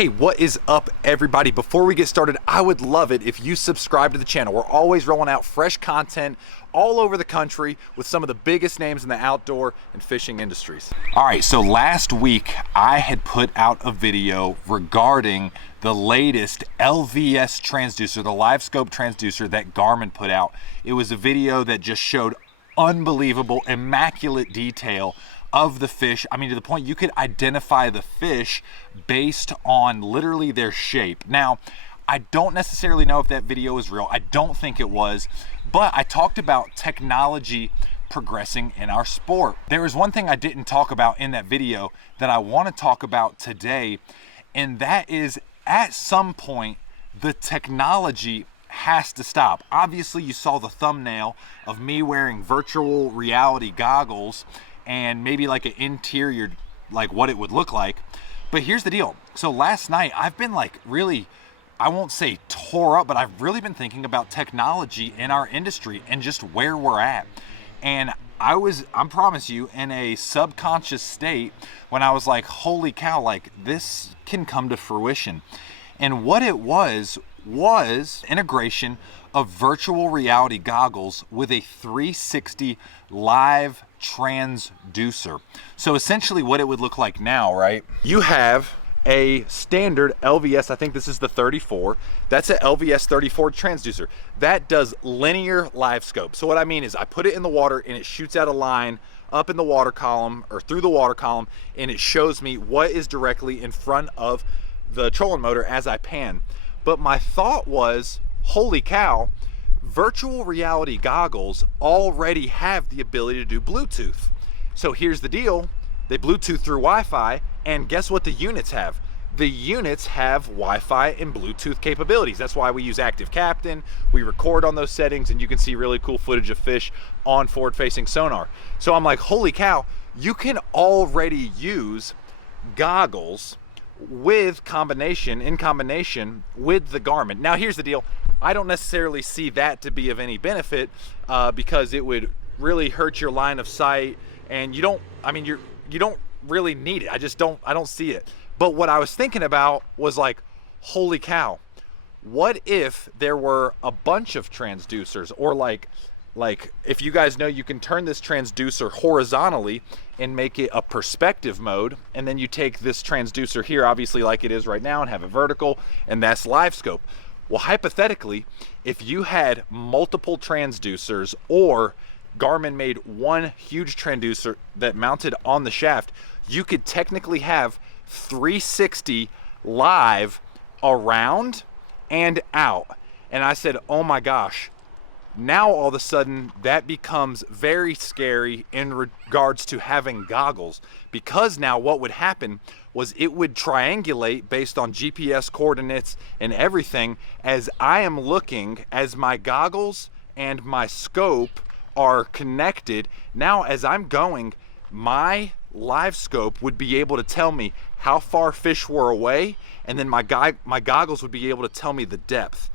Hey, what is up, everybody? Before we get started, I would love it if you subscribe to the channel. We're always rolling out fresh content all over the country with some of the biggest names in the outdoor and fishing industries. All right, so last week I had put out a video regarding the latest LVS transducer, the LiveScope transducer that Garmin put out. It was a video that just showed unbelievable, immaculate detail of the fish. I mean, to the point you could identify the fish based on literally their shape. Now, I don't necessarily know if that video is real. I don't think it was, but I talked about technology progressing in our sport. There is one thing I didn't talk about in that video that I want to talk about today, and that is at some point, the technology has to stop. Obviously, you saw the thumbnail of me wearing virtual reality goggles and maybe like an interior, like what it would look like. But here's the deal. So last night, I've been like really, I won't say tore up, but I've really been thinking about technology in our industry and just where we're at. And I promise you, in a subconscious state when I was like, holy cow, like this can come to fruition. And what it was integration of virtual reality goggles with a 360 live transducer. So essentially what it would look like now, right? You have a standard LVS, I think this is the 34. That's a LVS 34 transducer. That does linear live scope. So what I mean is I put it in the water and it shoots out a line up in the water column or through the water column, and it shows me what is directly in front of the trolling motor as I pan. But my thought was, holy cow, virtual reality goggles already have the ability to do Bluetooth. So here's the deal, they Bluetooth through Wi-Fi, and guess what the units have? The units have Wi-Fi and Bluetooth capabilities. That's why we use Active Captain. We record on those settings, and you can see really cool footage of fish on Forward Facing Sonar. So I'm like, holy cow, you can already use goggles in combination with the Garmin. Now here's the deal, I don't necessarily see that to be of any benefit because it would really hurt your line of sight, and you don't really need it. I don't see it. But what I was thinking about was like, holy cow, what if there were a bunch of transducers, or like if you guys know, you can turn this transducer horizontally and make it a perspective mode, and then you take this transducer here, obviously like it is right now, and have it vertical, and that's LiveScope. Well, hypothetically, if you had multiple transducers, or Garmin made one huge transducer that mounted on the shaft, you could technically have 360 live around and out. And I said, oh my gosh, now all of a sudden that becomes very scary in regards to having goggles, because now what would happen was it would triangulate based on GPS coordinates and everything as I am looking, as my goggles and my scope are connected. Now as I'm going, my LiveScope would be able to tell me how far fish were away, and then my goggles would be able to tell me the depth.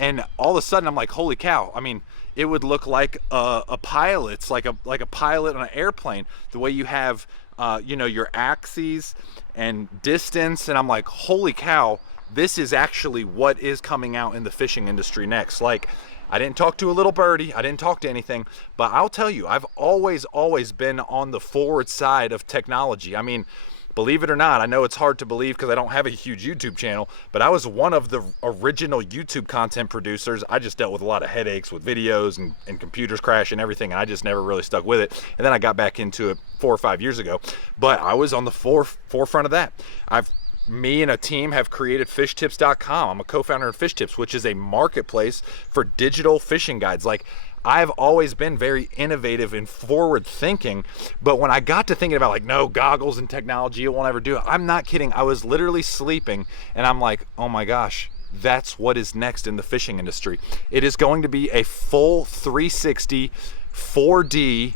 And all of a sudden I'm like, holy cow, I mean, it would look like a pilot's, like a pilot on an airplane, the way you have your axes and distance. And I'm like, holy cow, this is actually what is coming out in the fishing industry next. Like, I didn't talk to a little birdie, I didn't talk to anything, but I'll tell you, I've always been on the forward side of technology. I mean, believe it or not, I know it's hard to believe because I don't have a huge YouTube channel, but I was one of the original YouTube content producers. I just dealt with a lot of headaches with videos and computers crash and everything, and I just never really stuck with it. And then I got back into it 4 or 5 years ago, but I was on the forefront of that. Me and a team have created fishtips.com. I'm a co-founder of Fish Tips, which is a marketplace for digital fishing guides. Like, I've always been very innovative and forward thinking, but when I got to thinking about like, no, goggles and technology, it won't ever do it. I'm not kidding. I was literally sleeping and I'm like, oh my gosh, that's what is next in the fishing industry. It is going to be a full 360 4D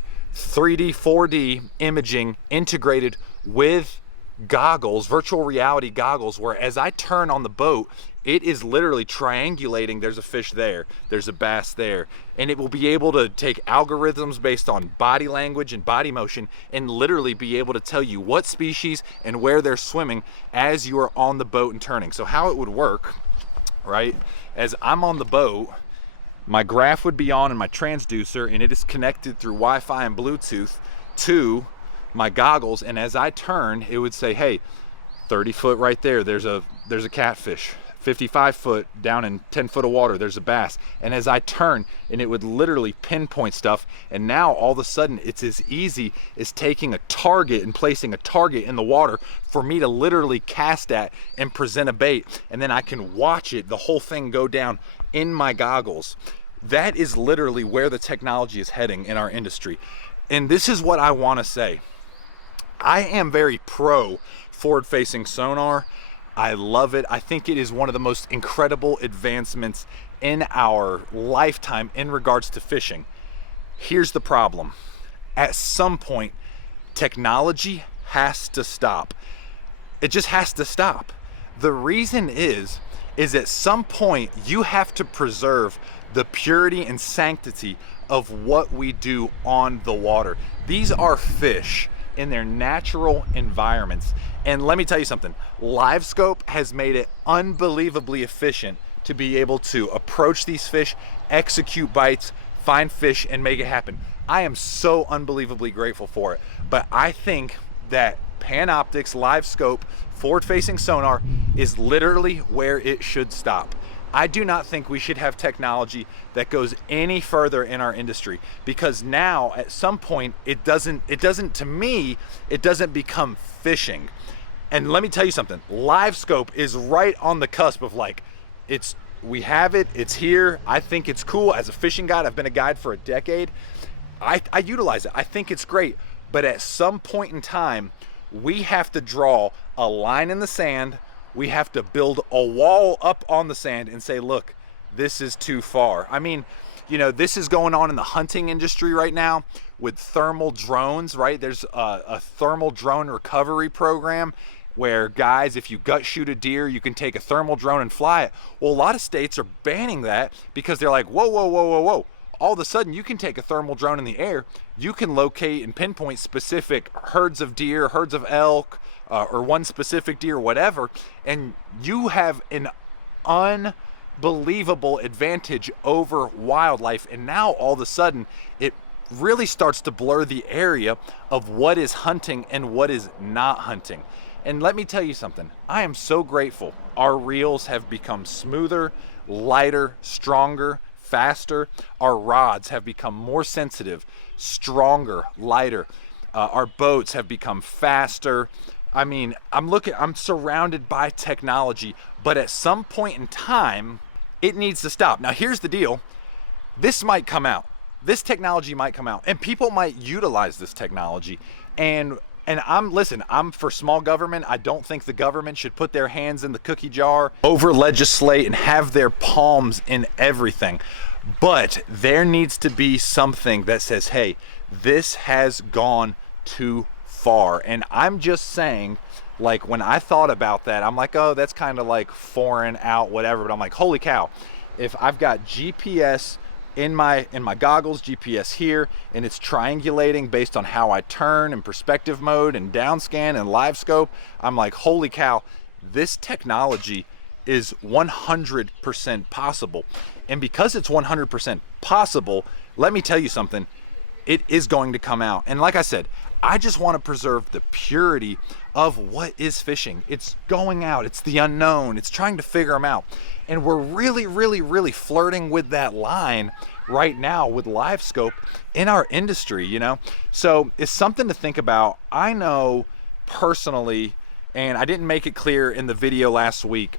imaging integrated with goggles, virtual reality goggles, where as I turn on the boat, it is literally triangulating. There's a fish there, there's a bass there, and it will be able to take algorithms based on body language and body motion and literally be able to tell you what species and where they're swimming as you are on the boat and turning. So how it would work, right, as I'm on the boat, my graph would be on and my transducer, and it is connected through Wi-Fi and Bluetooth to my goggles, and as I turn, it would say, hey, 30 foot right there, there's a catfish. 55 foot down in 10 foot of water, there's a bass. And as I turn, and it would literally pinpoint stuff, and now all of a sudden it's as easy as taking a target and placing a target in the water for me to literally cast at and present a bait, and then I can watch it, the whole thing go down in my goggles. That is literally where the technology is heading in our industry. And this is what I want to say. I am very pro forward facing sonar. I love it. I think it is one of the most incredible advancements in our lifetime in regards to fishing. Here's the problem. At some point, technology has to stop. It just has to stop. The reason is at some point you have to preserve the purity and sanctity of what we do on the water. These are fish in their natural environments. And let me tell you something, LiveScope has made it unbelievably efficient to be able to approach these fish, execute bites, find fish, and make it happen. I am so unbelievably grateful for it. But I think that Panoptix LiveScope forward-facing sonar is literally where it should stop. I do not think we should have technology that goes any further in our industry, because now at some point it doesn't to me, it doesn't become fishing. And let me tell you something, LiveScope is right on the cusp of like, we have it, it's here. I think it's cool. As a fishing guide, I've been a guide for a decade. I utilize it. I think it's great. But at some point in time, we have to draw a line in the sand. We have to build a wall up on the sand and say, look, this is too far. I mean, you know, this is going on in the hunting industry right now with thermal drones, right? There's a thermal drone recovery program where guys, if you gut shoot a deer, you can take a thermal drone and fly it. Well, a lot of states are banning that because they're like, whoa, whoa, whoa, whoa, whoa. All of a sudden you can take a thermal drone in the air, you can locate and pinpoint specific herds of deer, herds of elk, or one specific deer, whatever, and you have an unbelievable advantage over wildlife. And now all of a sudden it really starts to blur the area of what is hunting and what is not hunting. And let me tell you something, I am so grateful. Our reels have become smoother, lighter, stronger, faster. Our rods have become more sensitive, stronger, lighter. Our boats have become faster. I mean, I'm surrounded by technology, but at some point in time, it needs to stop. Now, here's the deal. This might come out. This technology might come out, and people might utilize this technology. And I'm for small government. I don't think the government should put their hands in the cookie jar, over legislate, and have their palms in everything. But there needs to be something that says, hey, this has gone too far. And I'm just saying, like, when I thought about that, I'm like, oh, that's kind of like foreign out, whatever. But I'm like, holy cow, if I've got GPS in my goggles, GPS here, and it's triangulating based on how I turn and perspective mode and downscan and LiveScope, I'm like, holy cow, this technology is 100% possible. And because it's 100% possible, let me tell you something, it is going to come out. And like I said, I just want to preserve the purity of what is fishing. It's going out, it's the unknown, it's trying to figure them out. And we're really, really, really flirting with that line right now with LiveScope in our industry, you know? So it's something to think about. I know personally, and I didn't make it clear in the video last week,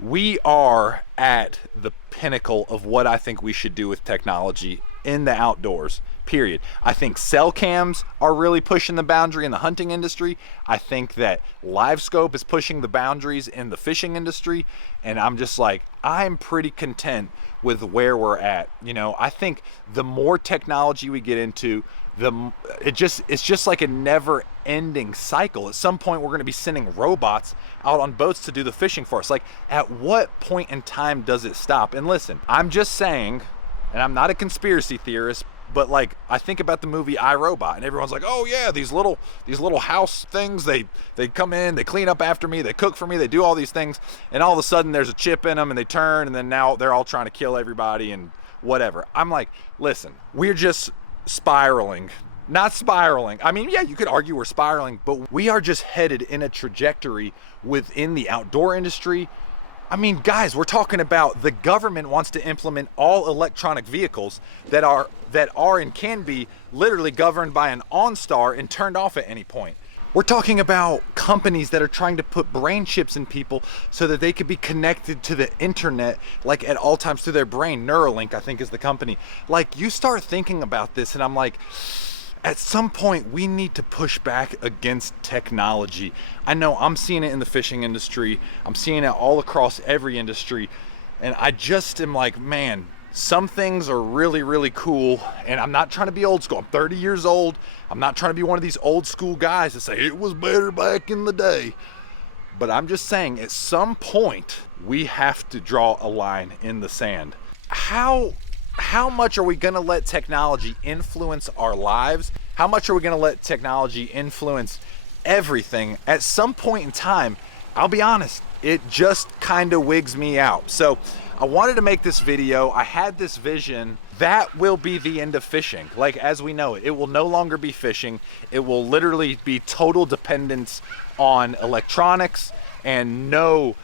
we are at the pinnacle of what I think we should do with technology in the outdoors, period. I think cell cams are really pushing the boundary in the hunting industry. I think that LiveScope is pushing the boundaries in the fishing industry. And I'm just like, I'm pretty content with where we're at. You know, I think the more technology we get into, it's just like a never ending cycle. At some point we're going to be sending robots out on boats to do the fishing for us. Like, at what point in time does it stop? And listen, I'm just saying, and I'm not a conspiracy theorist, but like, I think about the movie I, Robot, and everyone's like, oh yeah, these little house things, they come in, they clean up after me, they cook for me, they do all these things, and all of a sudden there's a chip in them and they turn, and then now they're all trying to kill everybody and whatever. I'm like, listen, we're just spiraling. Not spiraling. I mean, yeah, you could argue we're spiraling, but we are just headed in a trajectory within the outdoor industry. I mean, guys, we're talking about the government wants to implement all electronic vehicles that are and can be literally governed by an OnStar and turned off at any point. We're talking about companies that are trying to put brain chips in people so that they could be connected to the internet, like at all times through their brain. Neuralink, I think, is the company. Like, you start thinking about this and I'm like, at some point we need to push back against technology. I know I'm seeing it in the fishing industry. I'm seeing it all across every industry. And I just am like, man, some things are really, really cool. And I'm not trying to be old school. I'm 30 years old. I'm not trying to be one of these old school guys that say it was better back in the day. But I'm just saying, at some point we have to draw a line in the sand. How much are we gonna let technology influence our lives? How much are we gonna let technology influence everything? At some point in time, I'll be honest, it just kind of wigs me out. So I wanted to make this video. I had this vision. That will be the end of fishing. Like, as we know it, it will no longer be fishing. It will literally be total dependence on electronics and no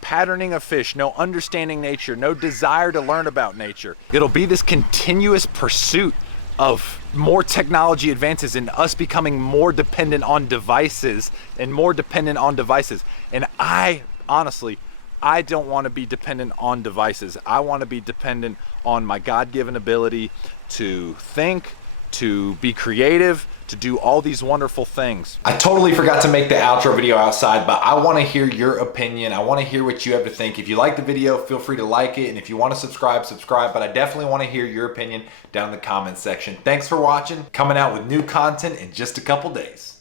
patterning of fish, no understanding nature, no desire to learn about nature. It'll be this continuous pursuit of more technology advances and us becoming more dependent on devices and more dependent on devices. And I honestly, I don't want to be dependent on devices. I want to be dependent on my God-given ability to think, to be creative, to do all these wonderful things. I totally forgot to make the outro video outside, but I want to hear your opinion. I want to hear what you have to think. If you like the video, feel free to like it. And if you want to subscribe, but I definitely want to hear your opinion down in the comments section. Thanks for watching. Coming out with new content in just a couple days.